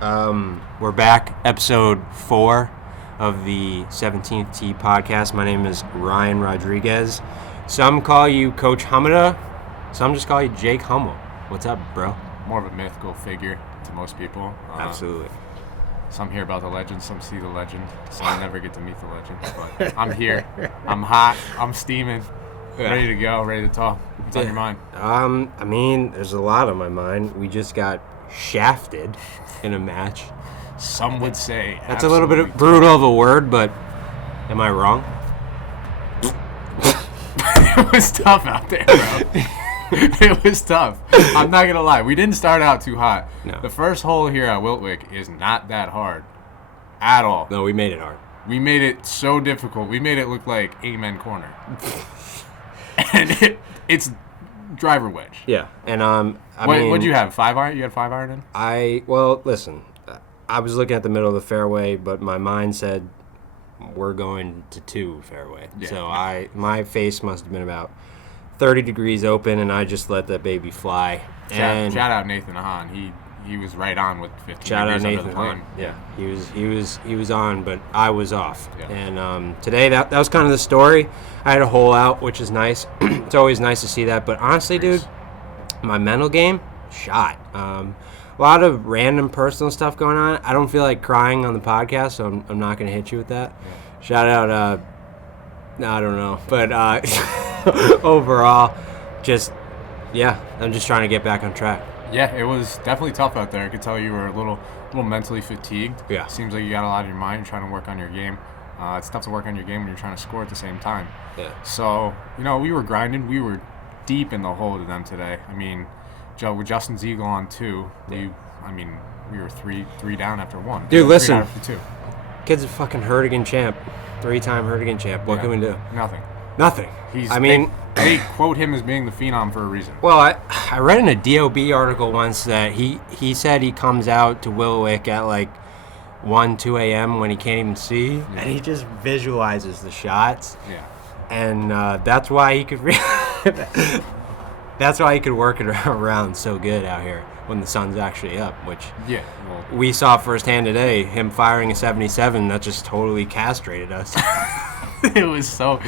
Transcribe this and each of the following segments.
We're back, episode 4 of the 17th Tee podcast. My name is Ryan Rodriguez. Some call you Coach Hamada. Some just call you Jake Hummel. What's up, bro? More of a mythical figure to most people. Absolutely. Some hear about the legend, some see the legend. Some never get to meet the legend. But I'm here. I'm hot. I'm steaming. Ready to go. Ready to talk. What's on your mind? I mean, there's a lot on my mind. We just got shafted in a match. Some would say that's a little bit brutal of a word, but am I wrong? It was tough out there, bro. It was tough. I'm not gonna lie. We didn't start out too hot. No. The first hole here at Wiltwick is not that hard at all. No, we made it hard. We made it so difficult. We made it look like Amen Corner. And it's driver wedge. Yeah, and I mean, what'd you have? 5-iron? You had 5-iron in? Well, listen, I was looking at the middle of the fairway, but my mind said we're going to 2 fairway. Yeah. So my face must have been about 30 degrees open, and I just let that baby fly. Shout out Nathan Hahn. He was right on with 15 shout out degrees Nathan under the Hahn. plane. Yeah, he was on, but I was off. Yeah. And today that was kind of the story. I had a hole out, which is nice. It's always nice to see that. But honestly, dude, my mental game shot. A lot of random personal stuff going on. I don't feel like crying on the podcast, so I'm not going to hit you with that. Yeah. Shout out. No, I don't know, but overall, I'm just trying to get back on track. Yeah, it was definitely tough out there. I could tell you were a little mentally fatigued. Yeah. Seems like you got a lot on your mind. You're trying to work on your game. It's tough to work on your game when you're trying to score at the same time. Yeah. So, we were grinding. We were deep in the hole to them today. I mean, with Justin's eagle on 2, we were three down after 1. Dude, listen. 3 down after 2. Kid's a fucking Hurtigan champ. 3-time Hurtigan champ. What can we do? Nothing. They quote him as being the phenom for a reason. Well, I read in a DOB article once that he said he comes out to Wilwick at like 2 a.m. when he can't even see, and he just visualizes the shots. Yeah. And that's why he could that's why he could work it around so good out here when the sun's actually up, which we saw firsthand today. Him firing a 77, that just totally castrated us. It was so.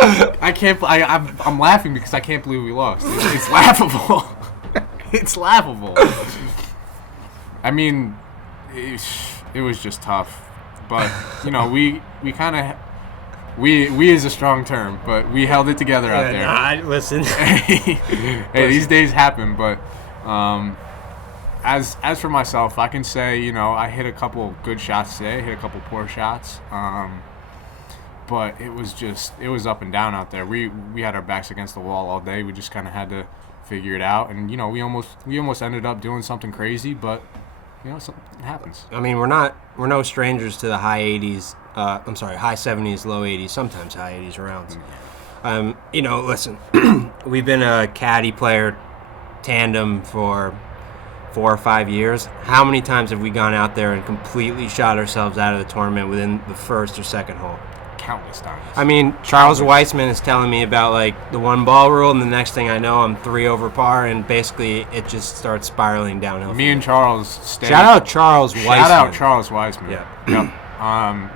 I'm laughing because I can't believe we lost. It's laughable. It's laughable. I mean, it was just tough, but we kind of we is a strong term, but we held it together out there. Listen. Hey, these days happen, but as for myself, I can say I hit a couple good shots today, hit a couple poor shots. But it was up and down out there. We had our backs against the wall all day. We just kind of had to figure it out, and we almost ended up doing something crazy, but something happens. I mean, we're no strangers to the high 80s. High 70s, low 80s, sometimes high 80s rounds. Listen, we've been a caddy player tandem for 4 or 5 years. How many times have we gone out there and completely shot ourselves out of the tournament within the first or second hole? Countless times. I mean, Charles Weissman is telling me about like the 1 ball rule, and the next thing I know, I'm 3 over par, and basically it just starts spiraling downhill. Me and Charles. Shout out Charles Weissman. Shout out Charles Weissman. Yeah. Yep.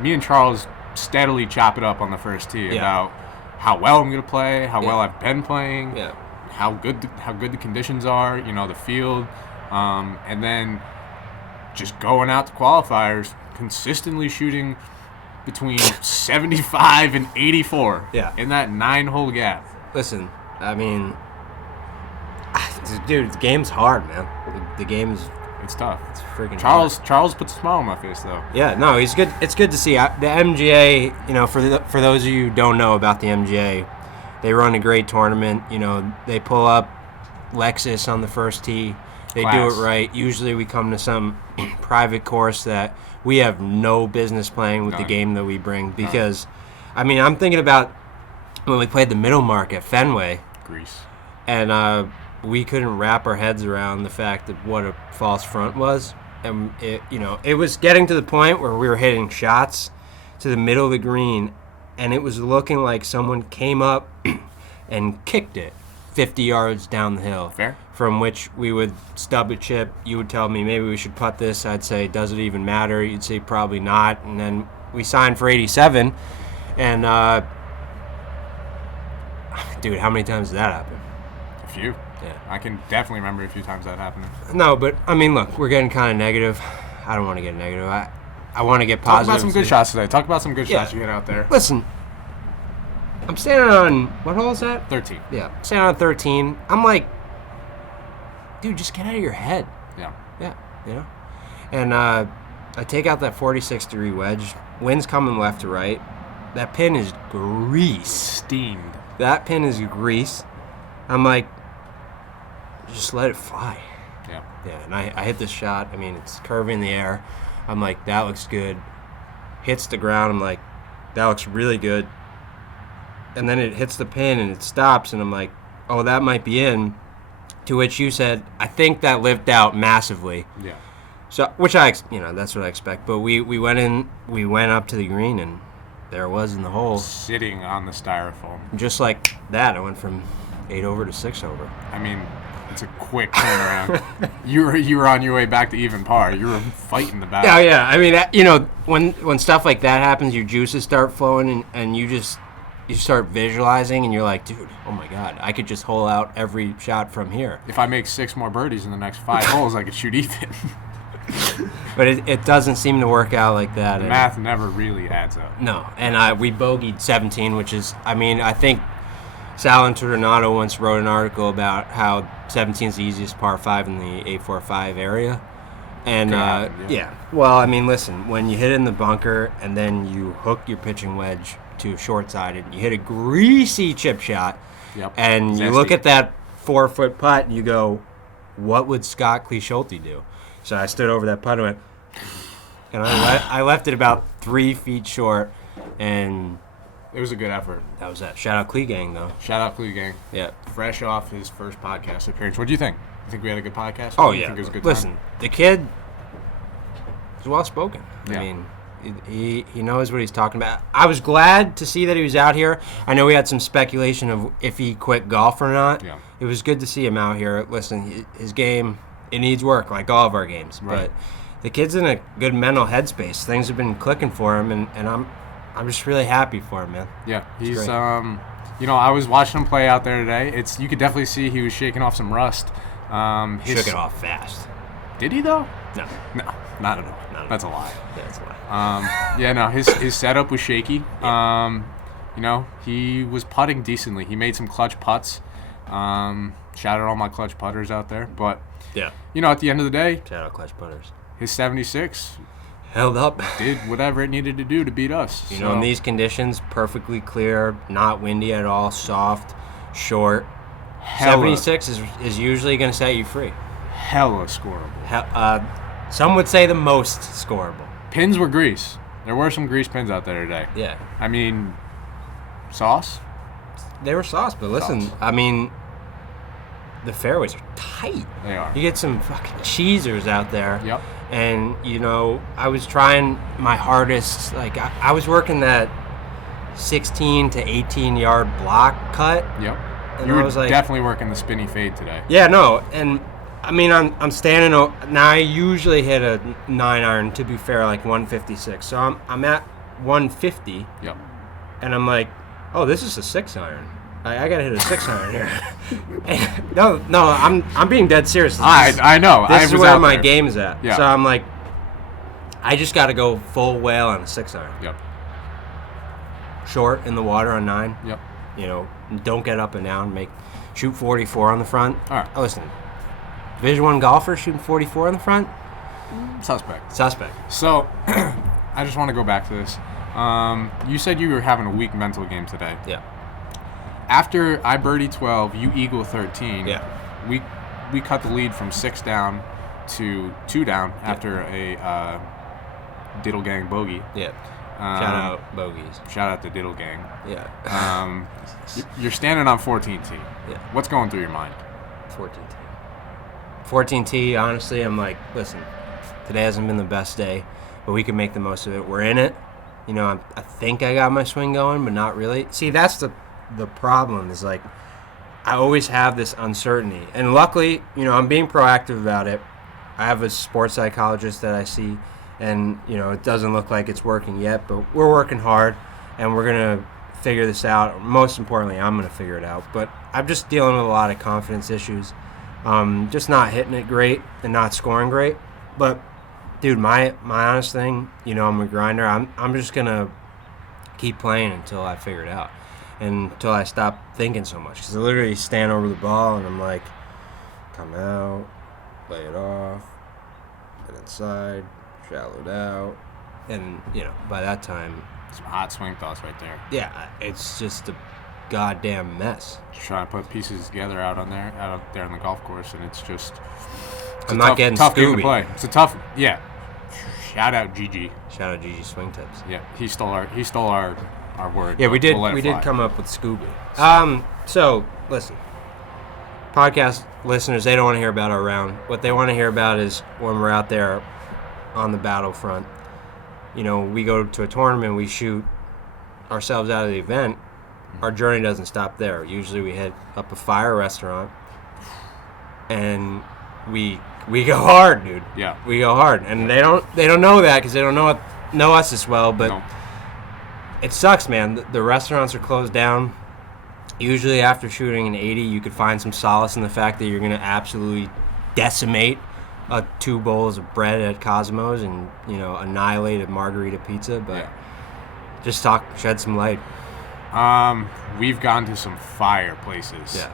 Me and Charles steadily chop it up on the first tee about how well I'm gonna play, how well I've been playing, how good the conditions are, the field, and then just going out to qualifiers, consistently shooting between 75 and 84 in that 9-hole gap. Listen, I mean, dude, the game's hard, man. The game's... It's tough. It's freaking Charles hard. Charles puts a smile on my face, though. Yeah, no, he's good. It's good to see. The MGA, for those of you who don't know about the MGA, they run a great tournament. They pull up Lexus on the first tee. They do it right. Usually we come to some private course that we have no business playing with the game that we bring. Because, I mean, I'm thinking about when we played the middle mark at Fenway. Greece. And we couldn't wrap our heads around the fact that what a false front was. And, it was getting to the point where we were hitting shots to the middle of the green, and it was looking like someone came up and kicked it 50 yards down the hill. Fair. From which we would stub a chip. You would tell me maybe we should putt this. I'd say, does it even matter? You'd say probably not. And then we signed for 87. And, dude, how many times did that happen? A few. Yeah. I can definitely remember a few times that happened. No, but, I mean, look, we're getting kind of negative. I don't want to get negative. I want to get positive. Talk about some good shots today. Talk about some good shots you get out there. Listen, I'm standing on, what hole is that? 13. Yeah, standing on 13. I'm like, dude, just get out of your head. Yeah. Yeah, you know? And I take out that 46-degree wedge. Wind's coming left to right. That pin is grease. Steamed. That pin is grease. I'm like, just let it fly. Yeah. Yeah, and I hit this shot. I mean, it's curving in the air. I'm like, that looks good. Hits the ground. I'm like, that looks really good. And then it hits the pin and it stops. And I'm like, oh, that might be in. To which you said, I think that lived out massively. Yeah. So, which that's what I expect. But we went up to the green, and there it was in the hole. Sitting on the styrofoam. Just like that, I went from 8 over to 6 over. I mean, it's a quick turnaround. you were on your way back to even par. You were fighting the battle. Yeah. I mean, when stuff like that happens, your juices start flowing, and you start visualizing, and you're like, dude, oh my God, I could just hole out every shot from here. If I make 6 more birdies in the next 5 holes, I could shoot even. But it doesn't seem to work out like that. The math never really adds up. No, and we bogeyed 17, which is, I think Sal and Tornado once wrote an article about how 17 is the easiest par 5 in the 845 area. And, yeah. Well, I mean, listen, when you hit it in the bunker and then you hook your pitching wedge to short-sided, you hit a greasy chip shot, and you look at that 4-foot putt and you go, what would Scott Clisciolti do? So I stood over that putt and went, and I left it about 3 feet short, and it was a good effort. That was that. Shout out Clee Gang, though. Shout out Clee Gang. Yeah. Fresh off his first podcast appearance. What do you think? You think we had a good podcast? Oh, yeah. Think it was a good Listen, time? the kid is well-spoken. Yeah. I mean, he knows what he's talking about. I was glad to see that he was out here. I know we had some speculation of if he quit golf or not. Yeah. It was good to see him out here. Listen, his game, it needs work, like all of our games. Right. But the kid's in a good mental headspace. Things have been clicking for him, and I'm just really happy for him, man. Yeah, he's I was watching him play out there today. You could definitely see he was shaking off some rust. Shook it off fast. Did he though? No, not at all. That's a lie. Yeah, that's a lie. His setup was shaky. Yeah. He was putting decently. He made some clutch putts. Shout out all my clutch putters out there. But yeah, at the end of the day, shout out clutch putters. His 76 held up. Did whatever it needed to do to beat us. In these conditions, perfectly clear, not windy at all, soft, short. 76 is usually going to set you free. Hella scoreable. Some would say the most scoreable. Pins were grease. There were some grease pins out there today. Yeah. I mean, sauce? They were sauce, but listen, I mean, the fairways are tight. They are. You get some fucking cheesers out there. Yep. And, I was trying my hardest. Like, I was working that 16 to 18 yard block cut. Yep. And you were was like, definitely working the spinny fade today. Yeah, no. And, I mean, I'm standing. Now, I usually hit a 9-iron, to be fair, like 156. So I'm at 150. Yep. And I'm like, oh, this is a 6-iron. I gotta hit a 6-iron here. no, I'm being dead serious. I know. This is where my game's at. Yeah. So I'm like, I just gotta go full whale on a 6-iron. Yep. Short in the water on 9. Yep. Don't get up and down. Shoot 44 on the front. All right. Oh, listen, Division 1 golfer shooting 44 on the front. Suspect. So, I just want to go back to this. You said you were having a weak mental game today. Yeah. After I birdie 12, you eagle 13. Yeah. We cut the lead from 6 down to 2 down after a Diddle Gang bogey. Yeah. Shout out bogeys. Shout out to Diddle Gang. Yeah. You're standing on 14 tee. Yeah. What's going through your mind? 14 tee. 14 tee. Honestly, I'm like, listen, today hasn't been the best day, but we can make the most of it. We're in it. I think I got my swing going, but not really. See, that's the problem. Is like, I always have this uncertainty. And luckily, I'm being proactive about it. I have a sports psychologist that I see, and, it doesn't look like it's working yet, but we're working hard, and we're going to figure this out. Most importantly, I'm going to figure it out. But I'm just dealing with a lot of confidence issues. Just not hitting it great and not scoring great. But, dude, my honest thing, I'm a grinder. I'm just going to keep playing until I figure it out. And until I stop thinking so much. Because I literally stand over the ball and I'm like, come out, lay it off, get inside, shallowed out. And, by that time... Some hot swing thoughts right there. Yeah, it's just a goddamn mess. Just trying to put pieces together out there on the golf course, and it's just... I'm not getting tough game Scooby. to play. It's a tough... Yeah. Shout out GG. Shout out GG Swing Tips. Yeah, he stole our word. Yeah, we did. We'll we did come up with Scooby. So listen, podcast listeners, they don't want to hear about our round. What they want to hear about is when we're out there on the battlefront. We go to a tournament, we shoot ourselves out of the event. Our journey doesn't stop there. Usually, we hit up a fire restaurant, and we go hard, dude. Yeah, we go hard, and they don't know that because they don't know us as well, but. No. It sucks, man. The restaurants are closed down. Usually after shooting an 80, you could find some solace in the fact that you're going to absolutely decimate 2 bowls of bread at Cosmo's and, annihilate a margarita pizza. But just shed some light. We've gone to some fire places. Yeah.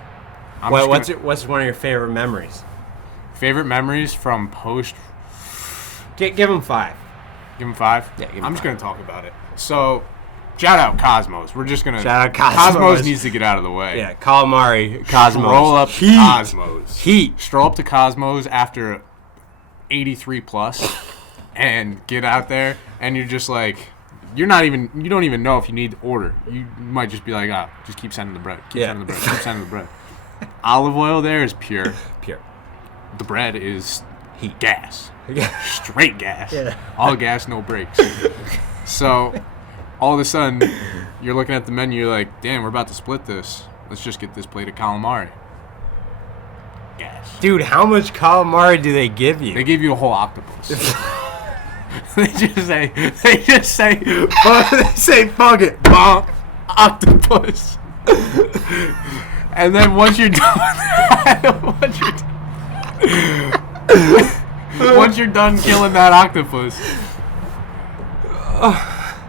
What's one of your favorite memories? Favorite memories from post... Give them 5. Give them 5? Yeah, give them I'm just 5. going to talk about it. So... Shout out Cosmos. We're just gonna shout out Cosmos. Cosmos needs to get out of the way. Yeah, calamari Cosmos. Roll up to Cosmos. Heat. Stroll up to Cosmos after 83 plus, and get out there, and you're just like, you don't even know if you need to order. You might just be like, just keep sending the bread. Keep sending the bread. Olive oil there is pure. Pure. The bread is heat. Gas. Yeah. Straight gas. Yeah. All gas, no brakes. So. All of a sudden, you're looking at the menu, you're like, damn, we're about to split this. Let's just get this plate of calamari. Gas. Dude, how much calamari do they give you? They give you a whole octopus. they just say, fuck it, bonk, octopus. And then once you're done, once you're done killing that octopus,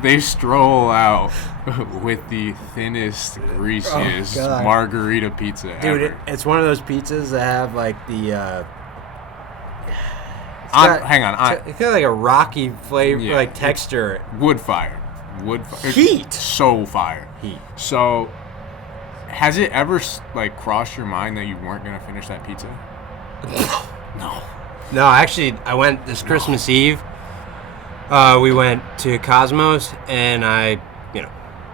they stroll out with the thinnest, greasiest margarita pizza ever. Dude, it's one of those pizzas that have like the... hang on. It's got like a rocky flavor, like texture. Wood fire. Heat. So fire. Heat. So, has it ever crossed your mind that you weren't going to finish that pizza? No. No, actually, I went this Christmas Eve. We went to Cosmos, and I,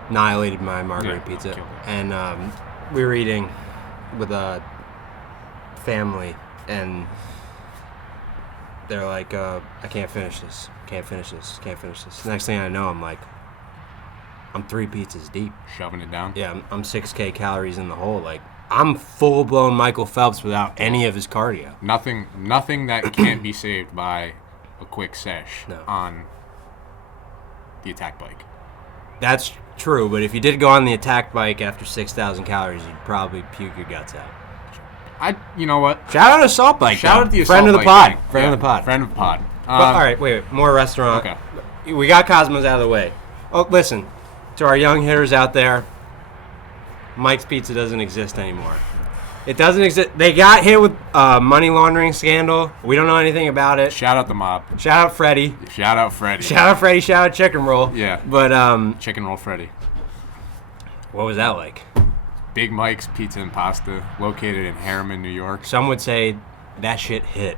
annihilated my margarita pizza. And we were eating with a family, and they're like, I can't finish this. Next thing I know, I'm 3 pizzas deep. Shoving it down? Yeah, I'm 6K calories in the hole. I'm full-blown Michael Phelps without any of his cardio. Nothing that can't be saved by a quick sesh on the attack bike. That's true, but if you did go on the attack bike after 6,000 calories, you'd probably puke your guts out. You know what? Shout out Assault Bike. Shout out the Assault Assault Bike. Friend of the pod. Friend of the pod. All right, wait. More restaurant. Okay. We got Cosmos out of the way. Oh, listen. To our young hitters out there, Mike's Pizza doesn't exist anymore. It doesn't exist. They got hit with money laundering scandal. We don't know anything about it. Shout out the mob. Shout out Freddie. Shout out Freddie. Shout out Chicken Roll. Yeah. But Chicken Roll Freddie. What was that like? Big Mike's Pizza and Pasta, located in Harriman, New York. Some would say that shit hit.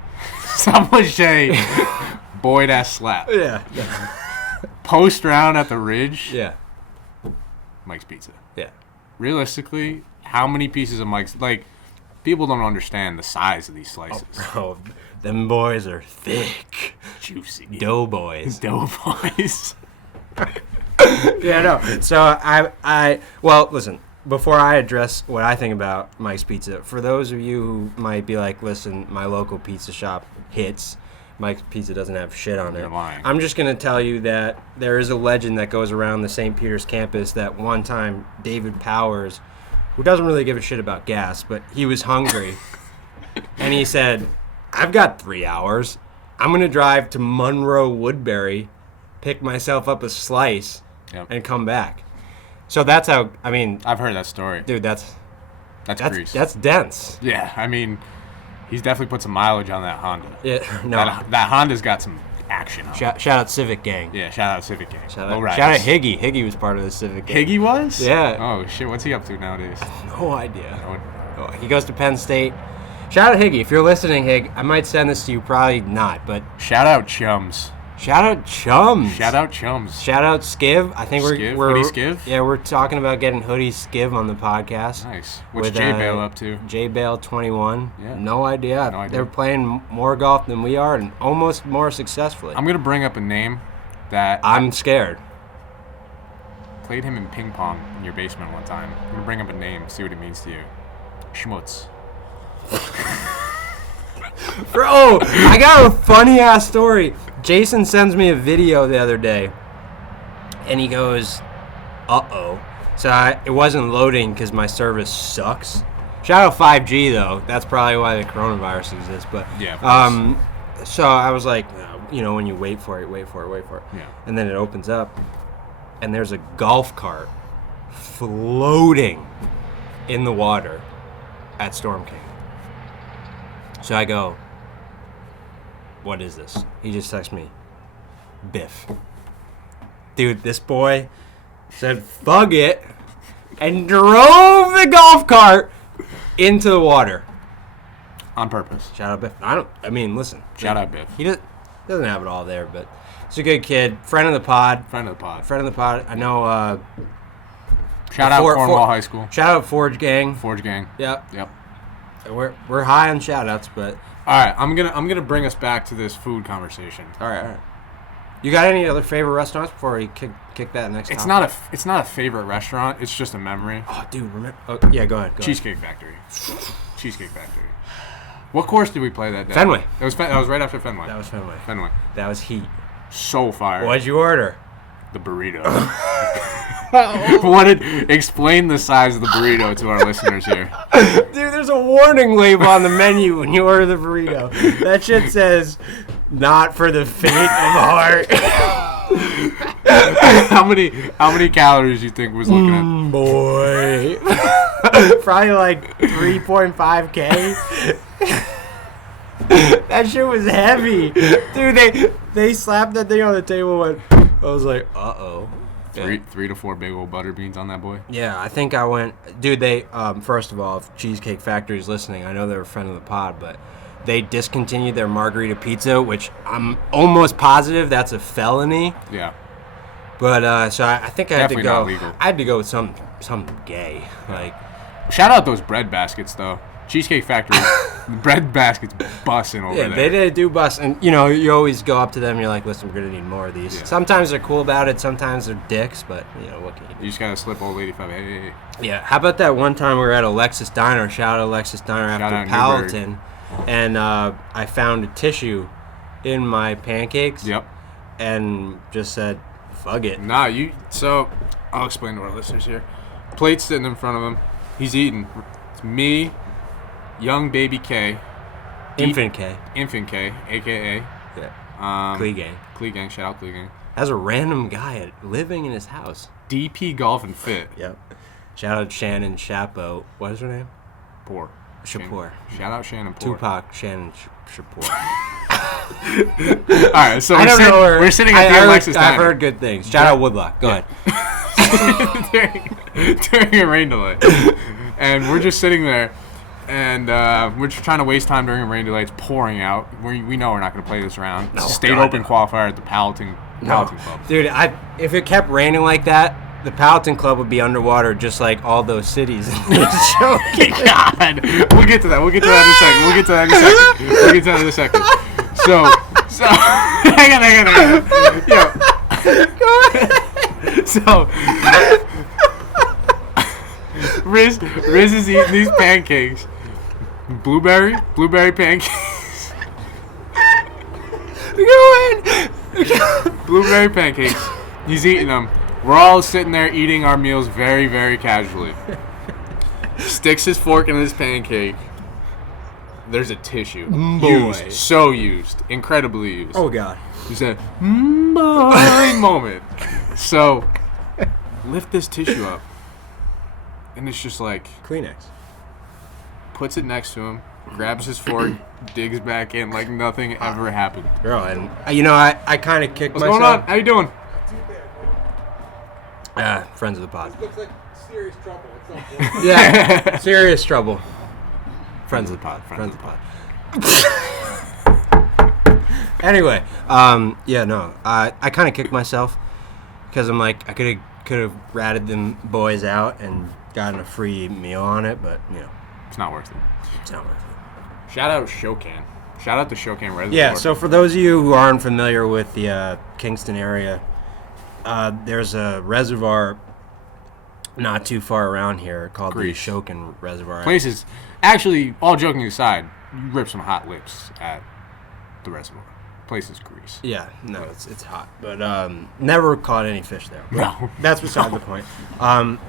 Some would say, boy, that slap. Yeah. Post round at the Ridge. Yeah. Mike's Pizza. Yeah. Realistically, how many pieces of Mike's... people don't understand the size of these slices. Oh, bro, them boys are thick. Juicy. Dough boys. Dough boys. Yeah, no. So, well, listen. before I address what I think about Mike's Pizza, for those of you who might be like, listen, my local pizza shop hits. Mike's Pizza doesn't have shit on it. You're lying. I'm just going to tell you that there is a legend that goes around the St. Peter's campus that one time David Powers, who doesn't really give a shit about gas, but he was hungry. And he said, I've got 3 hours. I'm going to drive to Monroe Woodbury, pick myself up a slice, and come back. So that's how, I mean... I've heard that story. Dude, that's grease. That's dense. Yeah, I mean, he's definitely put some mileage on that Honda. Yeah, no. That Honda's got some action on it. Shout out Civic Gang. Yeah, shout out Civic Gang. Shout out Higgy. Higgy was part of the Civic Gang. Higgy was? Yeah. Oh, shit, what's he up to nowadays? No idea. Oh, he goes to Penn State. Shout out Higgy. If you're listening, Hig, I might send this to you. Probably not, but... Shout out Chums. Shout out Chums. Shout out Chums. Shout out Skiv. I think Skiv? we're Hoodie Skiv? Yeah, we're talking about getting Hoodie Skiv on the podcast. Nice. What's J-Bail up to? J-Bail 21. Yeah. No idea. They're playing more golf than we are and almost more successfully. I'm going to bring up a name that... I'm scared. Played him in ping pong in your basement one time. I'm going to bring up a name, see what it means to you. Schmutz. Bro, I got a funny-ass story. Jason sends me a video the other day, and he goes, uh-oh. So it wasn't loading because my service sucks. Shout out 5G, though. That's probably why the coronavirus exists. But yeah. So I was like, when you wait for it. Yeah. And then it opens up, and there's a golf cart floating in the water at Storm King. So I go, what is this? He just texts me, Biff. Dude, this boy said, fuck it, and drove the golf cart into the water. On purpose. Shout out Biff. Listen. Shout out Biff. He doesn't have it all there, but he's a good kid. Friend of the pod. Friend of the pod. I know. Shout out Cornwall High School. Shout out Forge Gang. Forge Gang. Yep. We're high on shout outs, but all right, I'm gonna bring us back to this food conversation. All right. You got any other favorite restaurants before we kick that next? It's not a favorite restaurant. It's just a memory. Oh, dude, remember? Oh, yeah, go ahead. Cheesecake Factory. What course did we play that day? Fenway. That was right after Fenway. That was Fenway. That was heat. So fire. What'd you order? The burrito. Explain the size of the burrito to our listeners here. Dude, there's a warning label on the menu when you order the burrito. That shit says, not for the faint of heart. How many calories you think was looking at? Boy. Probably like 3.5K. That shit was heavy. Dude, they slapped that thing on the table and I was like, uh-oh. Three to four big old butter beans on that boy. Yeah, I think I went. Dude, they first of all, if Cheesecake Factory's listening, I know they're a friend of the pod, but they discontinued their margarita pizza, which I'm almost positive that's a felony. Yeah. But so I think I had Definitely to go. not legal. I had to go with some gay. Like, shout out those bread baskets though. Cheesecake Factory, bread baskets busting over there. Yeah, they do bust, and you always go up to them. And you're like, listen, we're gonna need more of these. Yeah. Sometimes they're cool about it. Sometimes they're dicks, but what can you do? You just gotta slip old lady hey. Yeah. How about that one time we were at Alexis Diner? Shout out Alexis Diner after Palatine, and I found a tissue in my pancakes. Yep. And just said, fuck it. Nah, so I'll explain to our listeners here. Plate sitting in front of him. He's eating. It's me. Young baby K. Infant K, a.k.a. Yeah. Clee Gang. Shout out Clee Gang. As a random guy living in his house. DP Golf and Fit. Yep. Shout out Shannon Chapo. What is her name? Shapur. Shout out Shannon Poor. Tupac Shannon Shapur. All right, so we're sitting at the Alexis Diner. I've heard good things. Shout out Woodlock. Go ahead. during a rain delay. And we're just sitting there. And we're just trying to waste time during a rain delay. It's pouring out. We know we're not going to play this round. No, State Open qualifier at the Palatine Club. Dude, if it kept raining like that, the Palatine Club would be underwater just like all those cities. God. We'll get to that. We'll get to that in a second. So hang on. Go ahead. So Riz is eating these pancakes. Blueberry pancakes. Go in. Blueberry pancakes. He's eating them. We're all sitting there eating our meals very, very casually. Sticks his fork in his pancake. There's a tissue. Used. So used. Incredibly used. Oh, God. There's a boy moment. So, lift this tissue up. And it's just like... Kleenex. Puts it next to him. Grabs his fork. Digs back in like nothing ever happened. Girl, and I kind of kicked myself. What's going on? How you doing? Friends of the pod. This looks like serious trouble. Yeah, serious trouble. Friends of the pod. Friends of the pod. Anyway, I kind of kicked myself because I'm like I could have ratted them boys out and gotten a free meal on it, but it's not worth it. It's not worth it. Shout out Shokan. Shout out to Shokan Reservoir. Yeah. So for those of you who aren't familiar with the Kingston area, there's a reservoir not too far around here called the Shokan Reservoir. Places, actually, all joking aside, you rip some hot lips at the reservoir. Place is grease. Yeah, no, it's hot, but never caught any fish there. No, that's beside the point.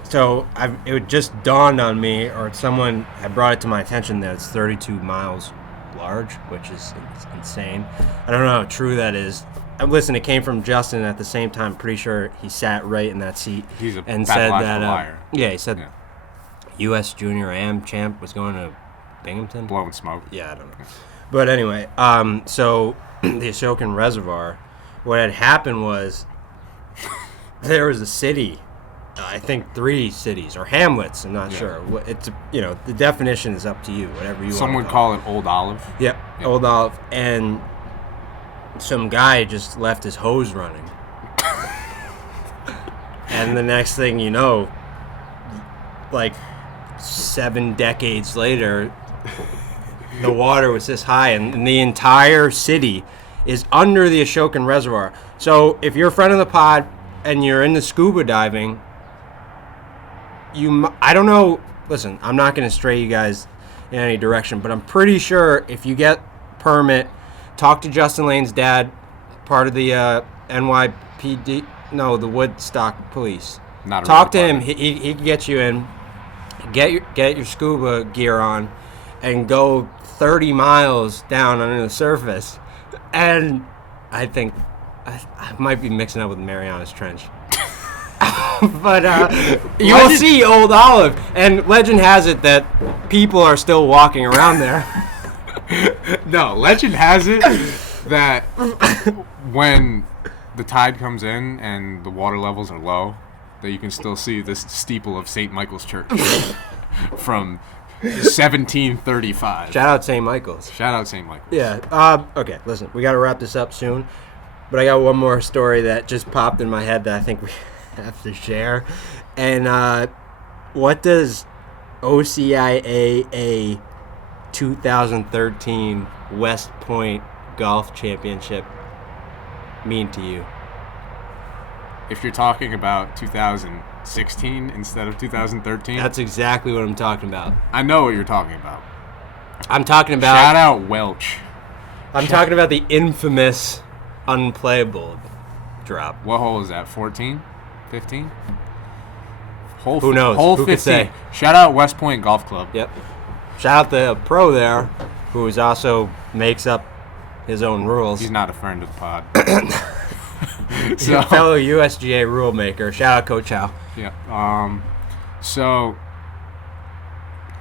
So it just dawned on me, or someone had brought it to my attention that it's 32 miles large, which is insane. I don't know how true that is. Listen, it came from Justin. At the same time, pretty sure he sat right in that seat and said that. Liar. Yeah, he said U.S. Junior Am champ was going to Binghamton. Blowing smoke. Yeah, I don't know. But anyway, so the Ashokan Reservoir, what had happened was there was a city, I think 3 cities or hamlets. I'm not sure. It's the definition is up to you. Whatever you. Some would call it Old Olive. Yep, Old Olive, and some guy just left his hose running. And the next thing you know, like 7 decades later, the water was this high, and the entire city is under the Ashokan Reservoir. So if you're a friend of the pod and you're into scuba diving, I don't know. Listen, I'm not going to stray you guys in any direction, but I'm pretty sure if you get permit, talk to Justin Lane's dad, part of the NYPD, the Woodstock Police. Talk to him. He can get you in. Get your scuba gear on, and go 30 miles down under the surface. And I think I might be mixing up with Marianas Trench. But you'll see Old Olive, and legend has it that people are still walking around there. No, legend has it that when the tide comes in and the water levels are low, that you can still see this steeple of St. Michael's Church from 1735. Shout out St. Michael's. Shout out St. Michael's. Yeah. Okay, listen, we got to wrap this up soon, but I got one more story that just popped in my head that I think we have to share. And what does OCIAA 2013 West Point Golf Championship mean to you? If you're talking about 2016 instead of 2013, that's exactly what I'm talking about. I know what you're talking about. I'm talking about... Shout out Welch. I'm talking about the infamous unplayable drop. What hole is that? 14? 15? Who knows? Hole Who 15. could say? Shout out West Point Golf Club. Yep. Shout out the pro there, who also makes up his own rules. He's not a friend of the pod. So, a fellow USGA rule maker. Shout out Coach Howe. Yeah. So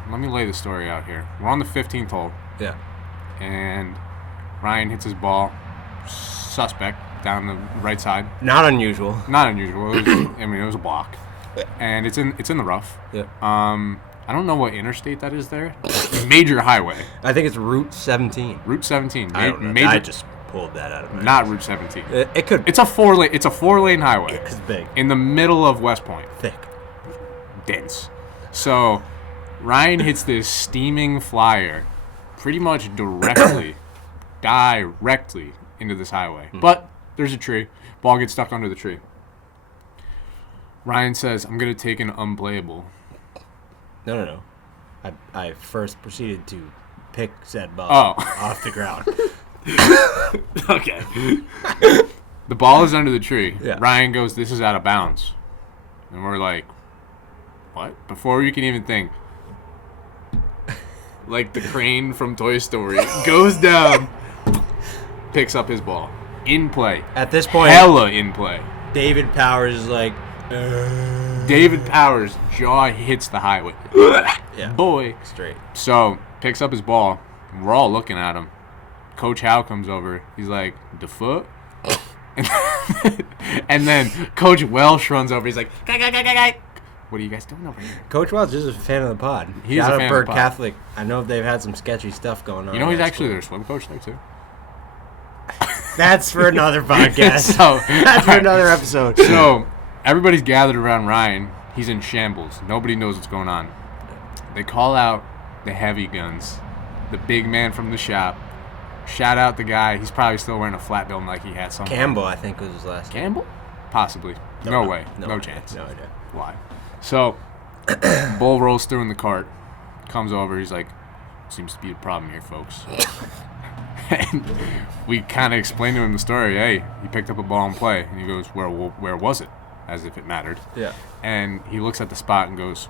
let me lay the story out here. We're on the 15th hole. Yeah. And Ryan hits his ball suspect down the right side. Not unusual. Not unusual. It was a block. And it's in the rough. Yeah. I don't know what interstate that is there. Major highway. I think it's Route 17. Route 17. I don't know. I just pulled that out of my Not Route 17. It could. It's a 4-lane highway. It's big. In the middle of West Point. Thick. Dense. So Ryan hits this steaming flyer pretty much directly into this highway. But there's a tree. Ball gets stuck under the tree. Ryan says, I'm going to take an unplayable. No. I first proceeded to pick said ball off the ground. Okay. The ball is under the tree. Yeah. Ryan goes, "This is out of bounds." And we're like, "What?" Before you can even think, like the crane from Toy Story goes down, picks up his ball. In play. At this point, hella in play. David Powers is like... David Powers' jaw hits the highway. Yeah. Boy. Straight. So, picks up his ball. We're all looking at him. Coach Howe comes over. He's like, "The foot?" And then Coach Welsh runs over. He's like, "Guy. What are you guys doing over here?" Coach Welch is a fan of the pod. He's a fan of the pod. Catholic. I know they've had some sketchy stuff going on. You know he's actually their swim coach there, too. That's for another podcast. That's for another episode. So, everybody's gathered around Ryan. He's in shambles. Nobody knows what's going on. They call out the heavy guns, the big man from the shop. Shout out the guy. He's probably still wearing a flat bill Nike hat somewhere. Campbell, I think, was his last name. Campbell? Possibly. No way. No idea. chance. No idea. Why? So, Bull rolls through in the cart, comes over. He's like, "Seems to be a problem here, folks." And we kind of explained to him the story. Hey, he picked up a ball and play. And he goes, where was it? As if it mattered. Yeah. And he looks at the spot and goes,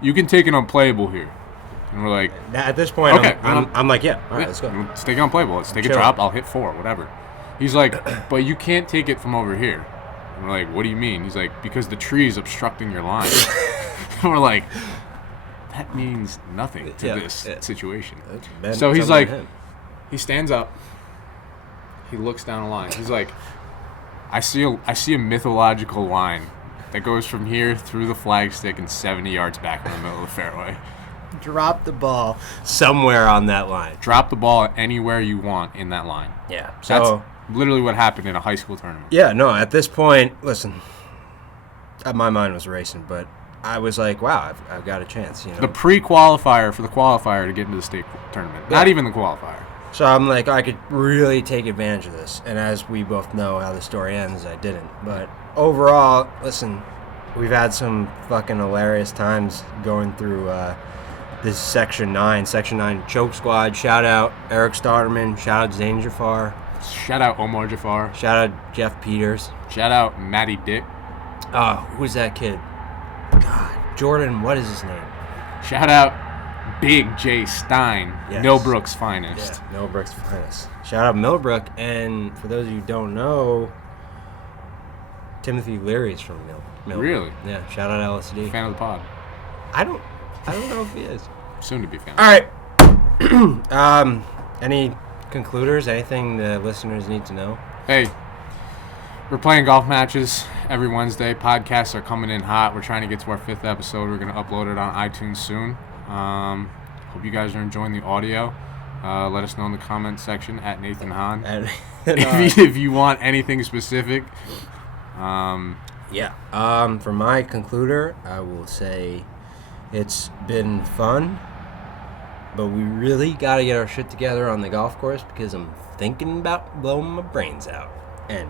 "You can take an unplayable here." And we're like, at this point, okay, I'm like, yeah, all right, let's go. Let's take it unplayable. Let's take a drop. I'll hit 4, whatever. He's like, "But you can't take it from over here." And we're like, "What do you mean?" He's like, "Because the tree is obstructing your line." And we're like, that means nothing to this situation. So he's like, he stands up. He looks down a line. He's like, I see a mythological line that goes from here through the flagstick and 70 yards back in the middle of the fairway. Drop the ball somewhere on that line. Drop the ball anywhere you want in that line. Yeah. So that's literally what happened in a high school tournament. Yeah, no, at this point, listen, my mind was racing, but I was like, wow, I've got a chance. You know? The pre-qualifier for the qualifier to get into the state tournament. Yeah. Not even the qualifier. So I'm like, I could really take advantage of this. And as we both know how the story ends, I didn't. But overall, listen, we've had some fucking hilarious times going through this Section 9 choke squad. Shout out Eric Starterman. Shout out Zane Jafar. Shout out Omar Jafar. Shout out Jeff Peters. Shout out Matty Dick. Who's that kid? God, Jordan, what is his name? Shout out Big J Stein, yes. Millbrook's finest. Yeah, Millbrook's finest. Shout out Millbrook, and for those of you who don't know, Timothy Leary's from Millbrook. Really? Yeah, shout out LSD. Fan of the pod. I don't know if he is. Soon to be fan. All right. Any concluders? Anything the listeners need to know? Hey, we're playing golf matches every Wednesday. Podcasts are coming in hot. We're trying to get to our 5th episode. We're going to upload it on iTunes soon. Hope you guys are enjoying the audio. Let us know in the comment section at Nathan Hahn. If you want anything specific. Yeah. For my concluder, I will say it's been fun, but we really got to get our shit together on the golf course because I'm thinking about blowing my brains out. And